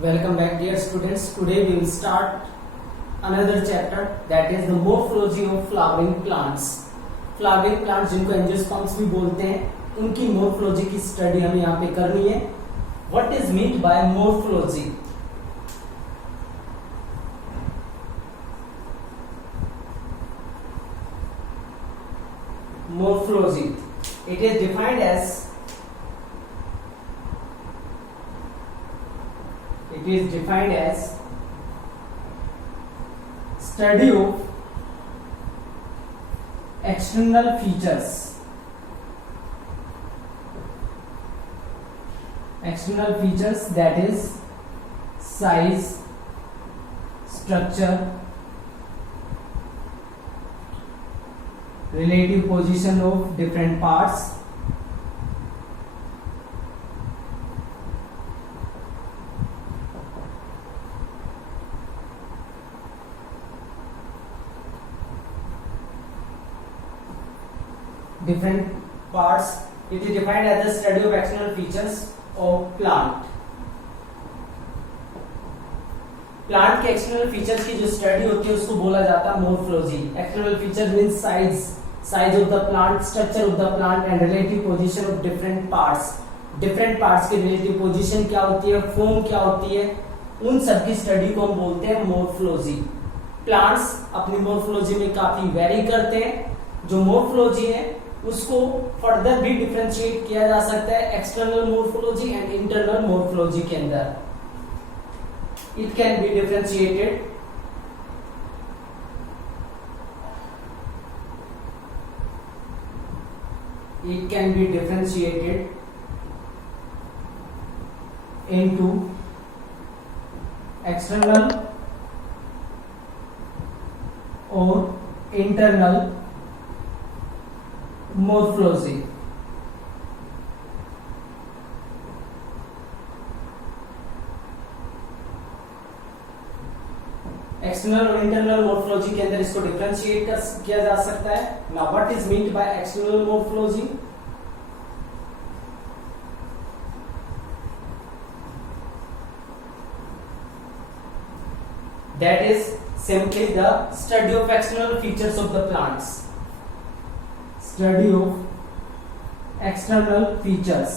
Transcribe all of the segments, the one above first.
Welcome back, dear students. Today we will start another chapter, that is the morphology of flowering plants. Flowering plants जिनको angiosperms भी बोलते हैं, उनकी morphology की study हमें यहाँ पे करनी है. What is meant by morphology? Morphology. It is defined as study of external features that is size, structure, relative position of different parts, it is defined as the study of external features of plant. Plant के external features की जो study होती है उसको बोला जाता है morphology. External feature means size of the plant, structure of the plant and relative position of different parts की रिलेटिव पोजीशन क्या होती है, फॉर्म क्या होती है, उन सब की स्टडी को हम बोलते हैं मोर्फोलॉजी. प्लांट्स अपनी मोर्फोलॉजी में काफी वेरी करते हैं. जो मोर्फोलॉजी है उसको फर्दर भी डिफरेंशिएट किया जा सकता है external morphology and internal morphology के अंदर. It can be differentiated into external or internal morphology. External और इंटरनल मोर्फोलॉजी के अंदर इसको डिफरेंशिएट किया जा सकता है. Now what is meant by external morphology? That is simply the study of external features of the plants. Study of external features.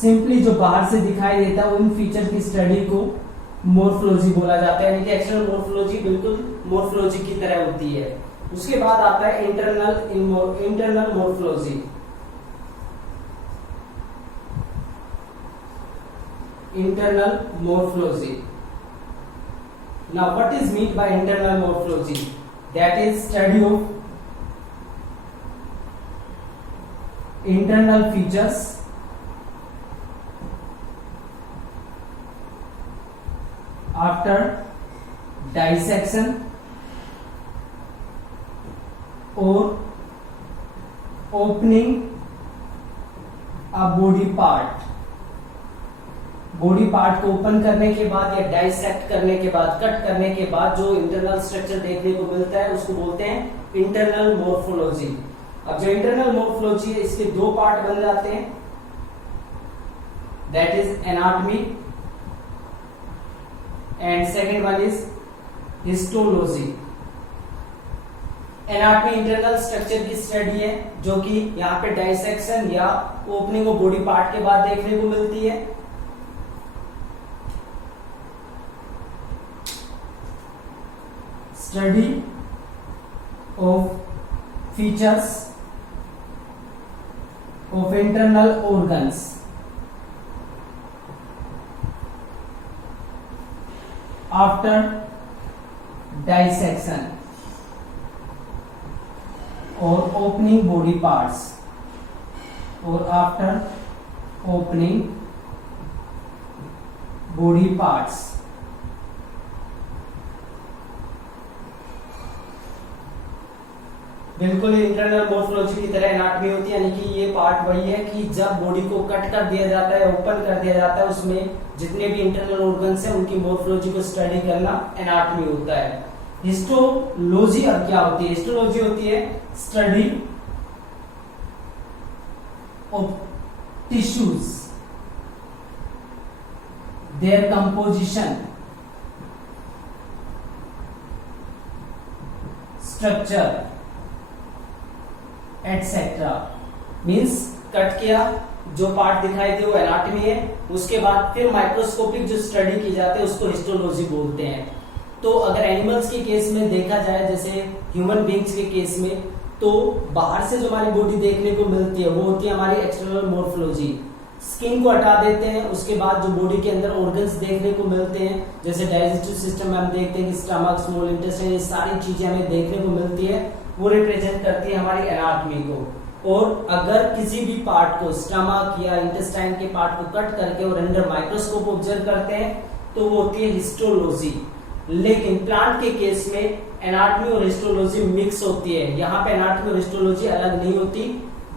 Simply जो बाहर से दिखाई देता है उन फीचर की स्टडी को मोर्फोलॉजी बोला जाता है. यानी कि एक्सटर्नल मोर्फोलॉजी बिल्कुल मोर्फोलॉजी की तरह होती है. उसके बाद आता है internal morphology. Now what is meant by internal morphology? That is study of internal features after dissection or opening a body part. Body part को ओपन करने के बाद या डाइसेक्ट करने के बाद, कट करने के बाद जो इंटरनल स्ट्रक्चर देखने को मिलता है उसको बोलते हैं इंटरनल मोर्फोलॉजी. अब जो इंटरनल मोर्फोलॉजी है इसके दो पार्ट बन जाते हैं, that is anatomy and second one is histology. Anatomy internal structure की स्टडी है जो कि यहाँ पे डाइसेक्शन या ओपनिंग ऑफ बॉडी पार्ट के बाद देखने को मिलती है. Study of features of internal organs after dissection or opening body parts or after opening body parts. बिल्कुल इंटरनल मोर्फोलॉजी की तरह एनाटॉमी होती है. यानी कि ये पार्ट वही है कि जब बॉडी को कट कर दिया जाता है, ओपन कर दिया जाता है, उसमें जितने भी इंटरनल ऑर्गन्स हैं उनकी मोर्फोलॉजी को स्टडी करना एनाटॉमी होता है. हिस्टोलॉजी अब क्या होती है? हिस्टोलॉजी होती है study of tissues their composition, structure, etc. Means cut किया, जो पार्ट दिखाई दे वो एनाटॉमी है, उसके बाद फिर माइक्रोस्कोपिक जो स्टडी की जाती है उसको हिस्टोलॉजी बोलते हैं। तो अगर एनिमल्स के केस में देखा जाए, जैसे ह्यूमन बींग्स के केस में, तो बाहर से जो हमारी बॉडी देखने को मिलती है वो होती है हमारी एक्सटर्नल मोर्फोलॉजी। स्किन को हटा देते हैं, उसके बाद जो बॉडी के अंदर ऑर्गन्स देखने को मिलते हैं, जैसे डाइजेस्टिव सिस्टम में हम देखते हैं कि स्टमक, स्मॉल इंटेस्टाइन, ये सारी चीजें हमें देखने को मिलती है, वो रिप्रेजेंट करती है हमारी एनाटॉमी को। और अगर किसी भी पार्ट को, स्टमक या इंटेस्टाइन के पार्ट को कट करके और अंडर माइक्रोस्कोप ऑब्जर्व करते हैं तो वो होती है हिस्टोलॉजी। लेकिन प्लांट के केस में एनाटॉमी और हिस्टोलॉजी मिक्स होती है। यहाँ पे एनाटॉमी और हिस्टोलॉजी अलग नहीं होती,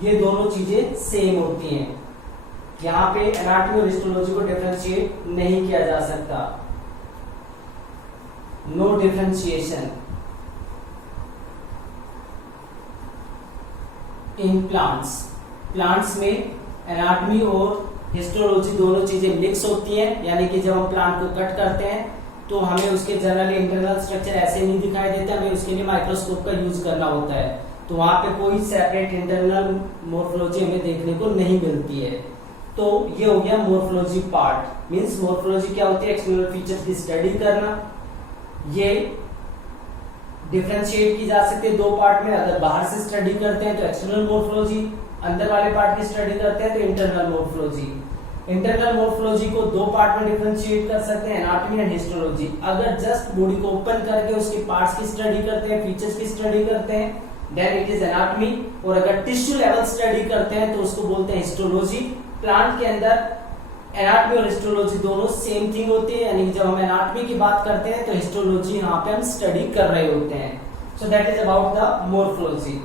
ये दोनों चीजें सेम होती हैं। यहाँ पे एनाटॉमी और हिस्टोलॉजी को डिफरेंशिएट नहीं किया जा सकता, no differentiation in plants. Plants में एनाटॉमी और हिस्टोलॉजी दोनों चीजें मिक्स होती हैं, यानी कि जब हम प्लांट को कट करते हैं तो हमें उसके जनरली इंटरनल स्ट्रक्चर ऐसे नहीं दिखाई देते, हमें उसके लिए माइक्रोस्कोप का यूज करना होता है। तो वहां पे कोई सेपरेट इंटरनल मोर्फोलॉजी हमें देखने को नहीं मिलती है। तो ये हो गया मोर्फोलॉजी पार्ट। मींस मोर्फोलॉजी क्या होती है? एक्सटर्नल फीचर्स की स्टडी करना। ये डिफरेंशिएट की जा सकती है दो पार्ट में। अगर बाहर से स्टडी करते हैं तो एक्सटर्नल मोर्फोलॉजी, अंदर वाले पार्ट की स्टडी करते हैं तो इंटरनल मोर्फोलॉजी। इंटरनल मोर्फोलॉजी को दो पार्ट में डिफरेंशिएट कर सकते हैं, एनाटॉमी एंड हिस्टोलॉजी। अगर जस्ट बॉडी को ओपन करके उसके पार्ट्स की स्टडी करते हैं, फीचर्स की स्टडी करते हैं, देन इट इज एनाटॉमी। और अगर टिश्यू लेवल स्टडी करते हैं तो उसको बोलते हैं हिस्टोलॉजी। प्लांट के अंदर एनाटॉमी और हिस्टोलॉजी दोनों सेम थिंग होती है, यानी जब हम एनाटॉमी की बात करते हैं तो हिस्टोलॉजी यहाँ पे हम स्टडी कर रहे होते हैं। So that is about the morphology.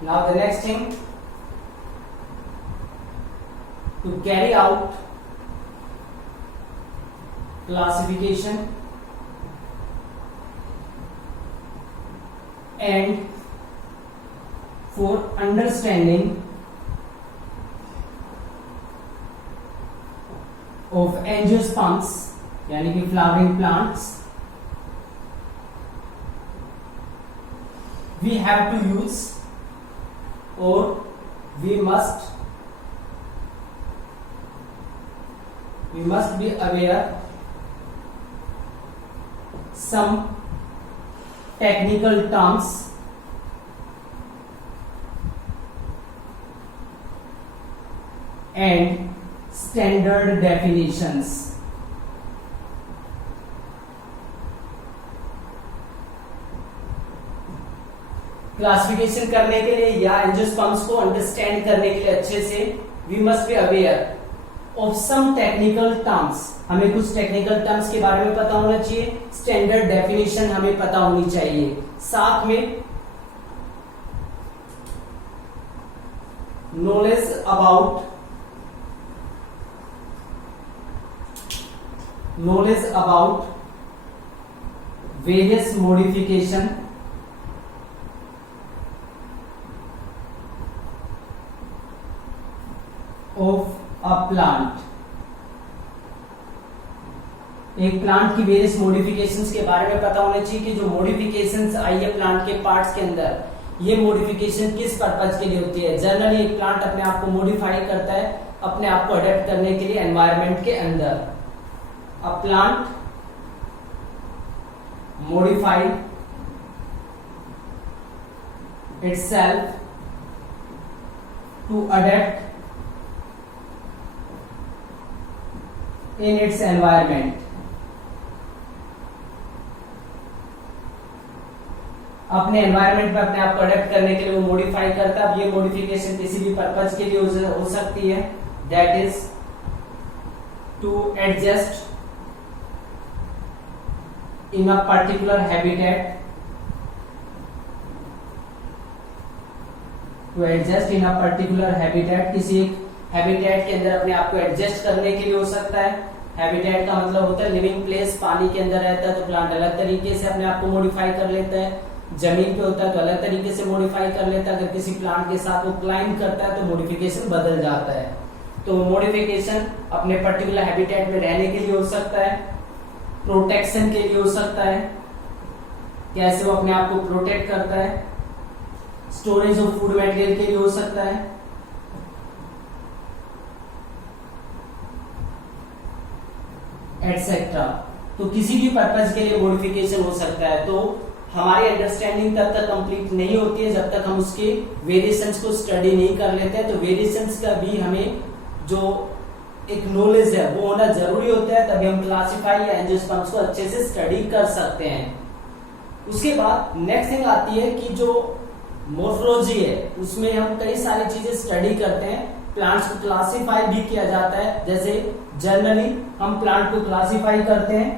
Now the next thing, to carry out classification and for understanding of angiosperms, यानी कि flowering plants, we have to use or we must be aware some technical terms and standard definitions. Classification करने के लिए या angiosperms को understand करने के लिए अच्छे से we must be aware of some technical terms. हमें कुछ टेक्निकल टर्म्स के बारे में पता होना चाहिए, स्टैंडर्ड डेफिनेशन हमें पता होनी चाहिए, साथ में knowledge about various modification of a plant. एक प्लांट की वेरियस मॉडिफिकेशंस के बारे में पता होना चाहिए कि जो मॉडिफिकेशंस आई है प्लांट के पार्ट्स के अंदर, ये मॉडिफिकेशन किस पर्पज के लिए होती है। जनरली एक प्लांट अपने आप को मॉडिफाई करता है अपने आप को अडेप्ट करने के लिए एनवायरनमेंट के अंदर। A plant modified itself to adapt in its environment। अपने एनवायरनमेंट में अपने आप को अडेप्ट करने के लिए वो मॉडिफाई करता है। अब ये मॉडिफिकेशन किसी भी पर्पज के लिए हो सकती है, that is to adjust in a particular habitat to adjust in a particular habitat, किसी एक हैबिटेट के अंदर अपने आप को एडजस्ट करने के लिए हो सकता है। हैबिटेट का मतलब होता है लिविंग प्लेस, पानी के अंदर रहता है तो प्लांट अलग तरीके से अपने आप को मॉडिफाई कर लेता है, जमीन पे होता है तो अलग तरीके से मॉडिफाई कर लेता है, अगर किसी प्लांट के साथ वो क्लाइंब करता है तो मॉडिफिकेशन बदल जाता है। तो मॉडिफिकेशन अपने पर्टिकुलर हैबिटेट में रहने के लिए हो सकता है, प्रोटेक्शन के लिए हो सकता है, कैसे वो अपने आप को प्रोटेक्ट करता है, स्टोरेज ऑफ फूड मटेरियल के लिए हो सकता है, एटसेट्रा। तो किसी भी पर्पज के लिए मॉडिफिकेशन हो सकता है। तो हमारी अंडरस्टैंडिंग तब तक कंप्लीट नहीं होती है जब तक हम उसके वेरिएशंस को स्टडी नहीं कर लेते हैं। तो वेरिएशंस का भी हमें जो एक नॉलेज है वो होना जरूरी होता है, तभी हम क्लासिफाई या एंजियोस्पर्म्स को अच्छे से स्टडी कर सकते हैं। उसके बाद नेक्स्ट थिंग आती है कि जो मोर्फोलॉजी है उसमें हम कई सारी चीजें स्टडी करते हैं। प्लांट्स को क्लासिफाई भी किया जाता है, जैसे जनरली हम प्लांट को क्लासिफाई करते हैं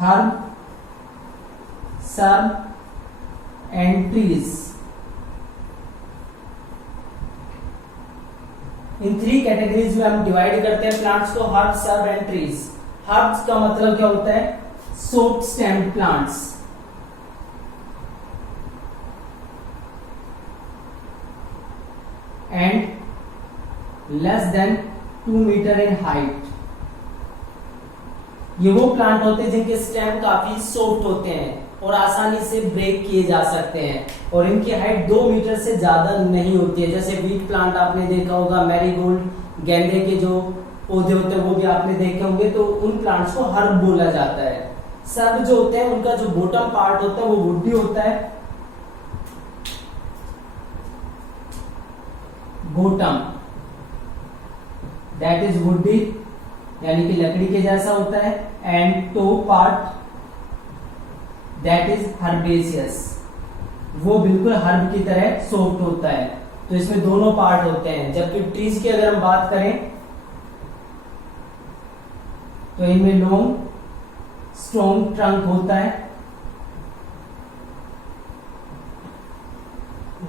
हर्ब, सर्ब एंड ट्रीज। इन 3 कैटेगरीज में हम डिवाइड करते हैं प्लांट्स को, herb, shrub and trees. Herbs का मतलब क्या होता है? Short stemmed plants, and less than 2 metre in height. ये वो प्लांट होते हैं जिनके स्टेम काफी सॉफ्ट होते हैं और आसानी से ब्रेक किए जा सकते हैं, और इनकी हाइट 2 मीटर से ज्यादा नहीं होती है। जैसे वीट प्लांट आपने देखा होगा, मैरीगोल्ड, गेंदे के जो पौधे होते हैं वो भी आपने देखे होंगे, तो उन प्लांट्स को हर्ब बोला जाता है। सर्ब जो होते हैं उनका जो बॉटम पार्ट होता है वो वुडी होता है, बॉटम दैट इज वुडी यानी कि लकड़ी के जैसा होता है, and top part that is herbaceous, वो बिल्कुल हर्ब की तरह सॉफ्ट होता है। तो इसमें दोनों पार्ट होते हैं। जबकि ट्रीज की अगर हम बात करें तो इनमें लॉन्ग स्ट्रॉन्ग ट्रंक होता है,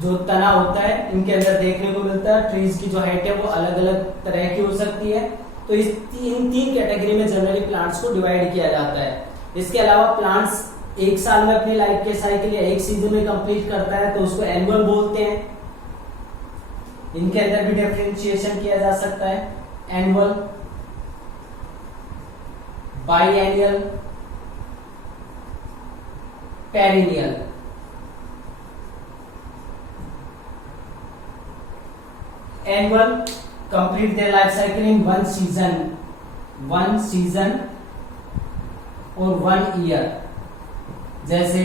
जो तना होता है इनके अंदर देखने को मिलता है। ट्रीज की जो हाइट है वो अलग अलग तरह की हो सकती है। तो इस इन 3 कैटेगरी में जनरली प्लांट्स को डिवाइड किया जाता है। इसके अलावा प्लांट्स एक साल में अपनी लाइफ के साइकिल या एक सीजन में कंप्लीट करता है तो उसको एनुअल बोलते हैं। इनके अंदर भी डिफरेंशिएशन किया जा सकता है, annual, biannual, perennial. Annual complete their life cycle in 1 season और 1 ईयर। जैसे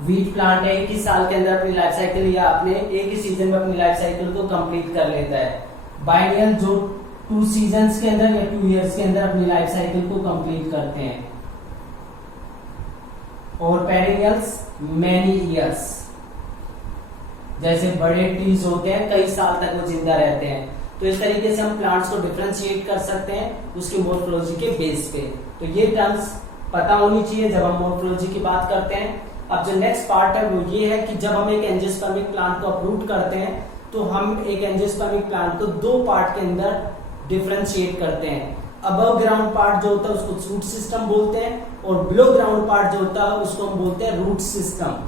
वीट प्लांट है, एक ही साल के अंदर अपनी लाइफ साइकिल या अपने एक ही सीजन में अपनी लाइफ साइकिल को कंप्लीट कर लेता है। बाइनियल जो 2 सीजन्स के अंदर या 2 ईयर्स के अंदर अपनी लाइफ साइकिल को कंप्लीट करते हैं, और पेरिनियल्स मैनी ईयर्स। जैसे बड़े ट्रीज होते हैं कई साल तक वो जिंदा रहते हैं। तो इस तरीके से हम प्लांट्स को डिफरेंशिएट कर सकते हैं उसकी मॉर्फोलॉजी के बेस पे। तो ये टर्म्स पता होनी चाहिए जब हम मॉर्फोलॉजी की बात करते हैं। अब जो नेक्स्ट पार्ट है वो ये है कि जब हम एक एंजियोस्पर्मिक प्लांट को अपरूट करते हैं तो हम एक एंजियोस्पर्मिक प्लांट को 2 पार्ट के अंदर डिफरेंशिएट करते हैं। अबव ग्राउंड पार्ट जो होता है उसको शूट सिस्टम बोलते हैं, और बिलो ग्राउंड पार्ट जो होता है उसको हम बोलते हैं root system.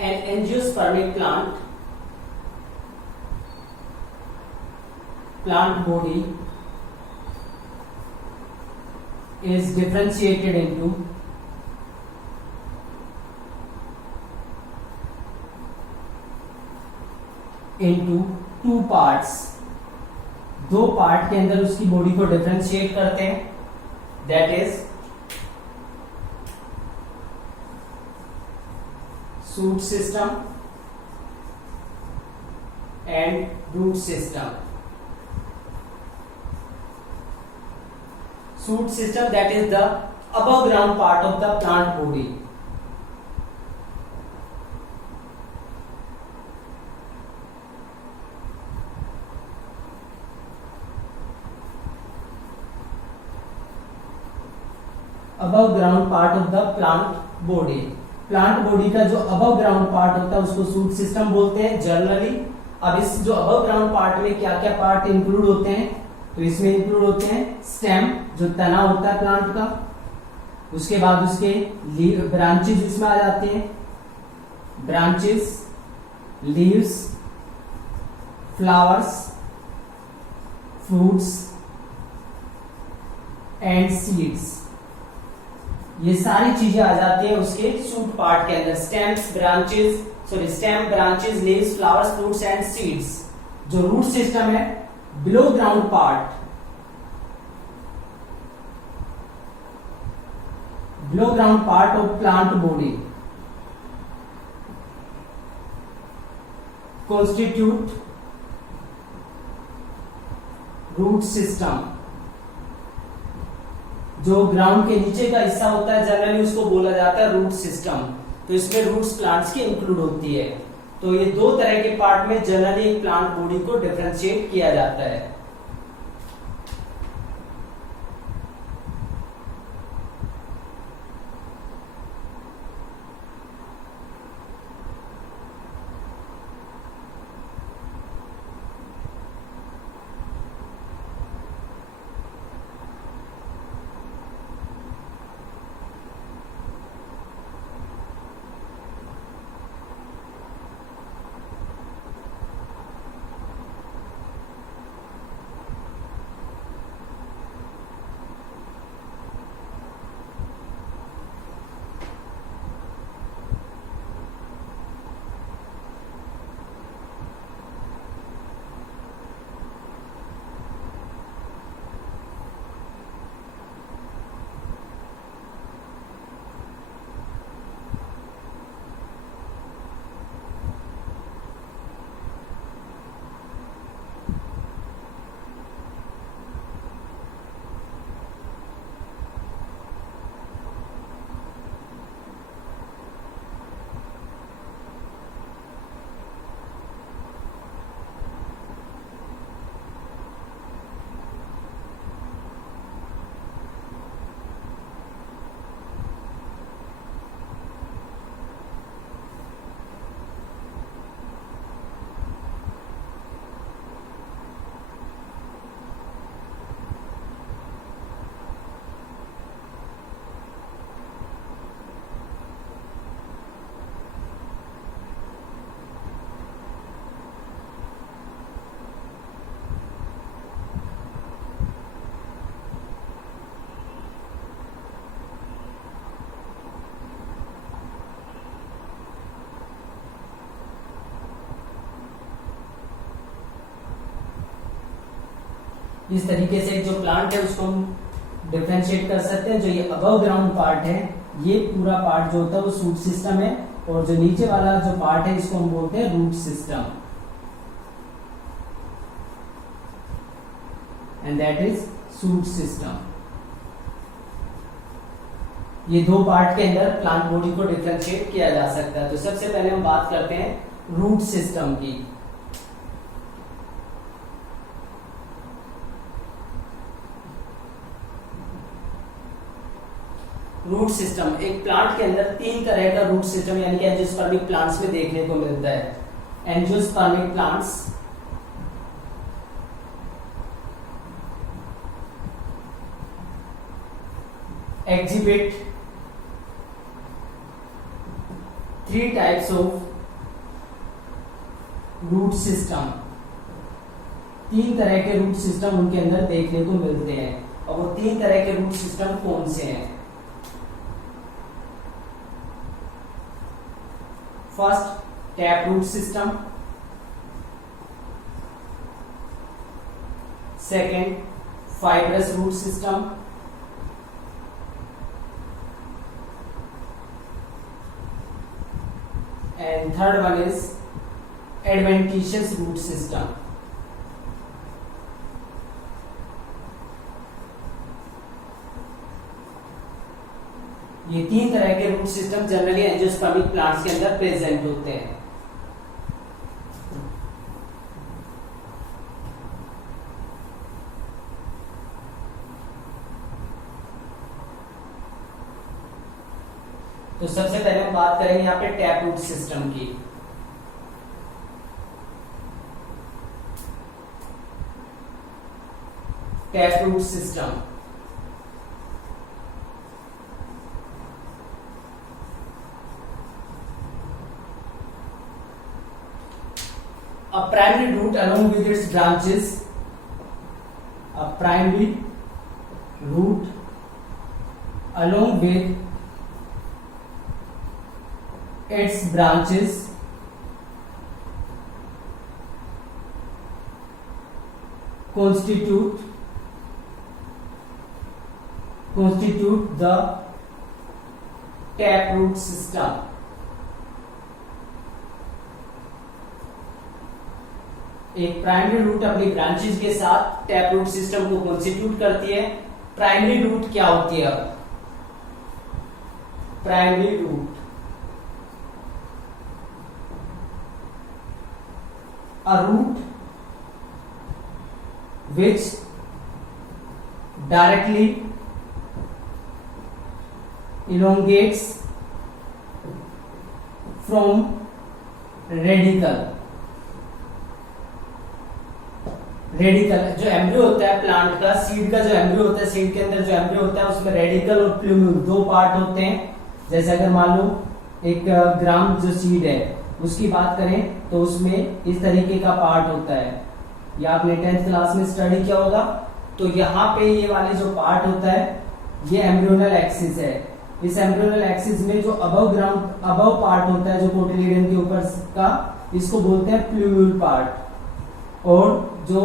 An angiospermic plant body is differentiated into two parts। 2 part के अंदर उसकी बॉडी को डिफरेंशिएट करते हैं, that is shoot system and root system. Shoot system, that is the above ground part of the plant body. above ground part of the plant body. Plant body का जो above ground part होता है उसको shoot system बोलते हैं generally. अब इस जो अबव ग्राउंड पार्ट में क्या क्या पार्ट इंक्लूड होते हैं, तो इसमें इंक्लूड होते हैं स्टेम जो तना होता है प्लांट का, उसके बाद उसके ब्रांचेस इसमें आ जाते हैं, branches, leaves, flowers, fruits and seeds. ये सारी चीजें आ जाती हैं उसके शूट पार्ट के अंदर. Stem, branches, leaves, flowers, fruits and seeds. जो रूट सिस्टम है below ground part, below ground part of plant body constitute root system. जो ग्राउंड के नीचे का हिस्सा होता है जनरली उसको बोला जाता है रूट सिस्टम. तो इसमें रूट्स प्लांट्स की इंक्लूड होती है. तो ये दो तरह के पार्ट में जनरली एक प्लांट बॉडी को डिफरेंशिएट किया जाता है. इस तरीके से जो प्लांट है उसको हम डिफरेंशिएट कर सकते हैं. जो ये अबव ग्राउंड पार्ट है ये पूरा पार्ट जो होता है वो शूट सिस्टम है, और जो नीचे वाला जो पार्ट है इसको हम बोलते हैं root system. And that is shoot system. ये दो पार्ट के अंदर प्लांट बॉडी को डिफरेंशिएट किया जा सकता है. तो सबसे पहले हम बात करते हैं रूट सिस्टम की. रूट सिस्टम, एक प्लांट के अंदर तीन तरह का रूट सिस्टम यानी कि एंजियोस्पर्मिक प्लांट्स में देखने को मिलता है. Angiospermic plants, exhibit three types of root system. तीन तरह के रूट सिस्टम उनके अंदर देखने को मिलते हैं. और वो तीन तरह के रूट सिस्टम कौन से हैं? First, tap root system. Second, fibrous root system. And third one is adventitious root system. ये तीन तरह के root system generally angiospermic plants के अंदर प्रेजेंट होते हैं। तो सबसे पहले हम बात करेंगे यहाँ पे टैप रूट सिस्टम की। Tap root system a primary root along with its branches, a primary root along with its branches constitute the taproot system। एक प्राइमरी रूट अपनी ब्रांचेस के साथ टैप रूट सिस्टम को कॉन्स्टिट्यूट करती है। Primary root क्या होती है? Primary root a root which directly elongates from radicle। Radicle जो एम्ब्रियो होता है प्लांट का, सीड का जो एम्ब्रियो होता है, सीड के अंदर जो एम्ब्रियो होता है उसमें रेडिकल और प्लूम्यूल दो पार्ट होते हैं। जैसे अगर मान लो एक ग्राम जो सीड है उसकी बात करें तो उसमें इस तरीके का पार्ट होता है। ये आपने 10th क्लास में स्टडी किया होगा। तो यहाँ पे ये वाले जो पार्ट होता है ये एम्ब्रियोनल एक्सिस है। इस एम्ब्रियोनल एक्सिस में जो अबव पार्ट होता है जो कोटिलिडन के ऊपर का, इसको बोलते हैं प्लूम्यूल पार्ट। और जो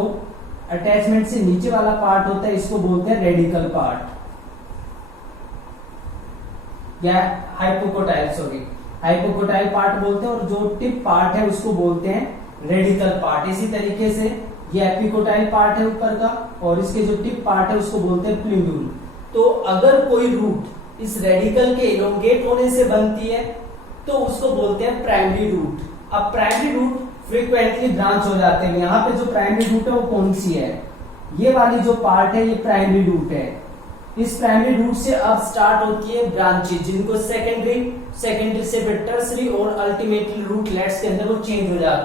अटैचमेंट से नीचे वाला पार्ट होता है इसको बोलते हैं रेडिकल पार्ट या हाइपोकोटाइल पार्ट बोलते हैं। और जो टिप पार्ट है उसको बोलते हैं रेडिकल पार्ट। इसी तरीके से ये एपिकोटाइल पार्ट है ऊपर का और इसके जो टिप पार्ट है उसको बोलते हैं प्लूम्यूल। तो अगर कोई रूट इस रेडिकल के इलोंगेट होने से बनती है तो उसको बोलते हैं प्राइमरी रूट। अब प्राइमरी रूट फ्रीक्वेंटली ब्रांच हो जाते हैं। यहाँ पे जो प्राइमरी रूट है वो कौन सी है? ये वाली जो पार्ट है ये प्राइमरी रूट है। इस प्राइमरी रूट से अब स्टार्ट होती है ब्रांचेज जिनको सेकेंडरी से फिर टर्सरी और अल्टीमेटली रूटलेट्स के अंदर वो चेंज हो जाती है।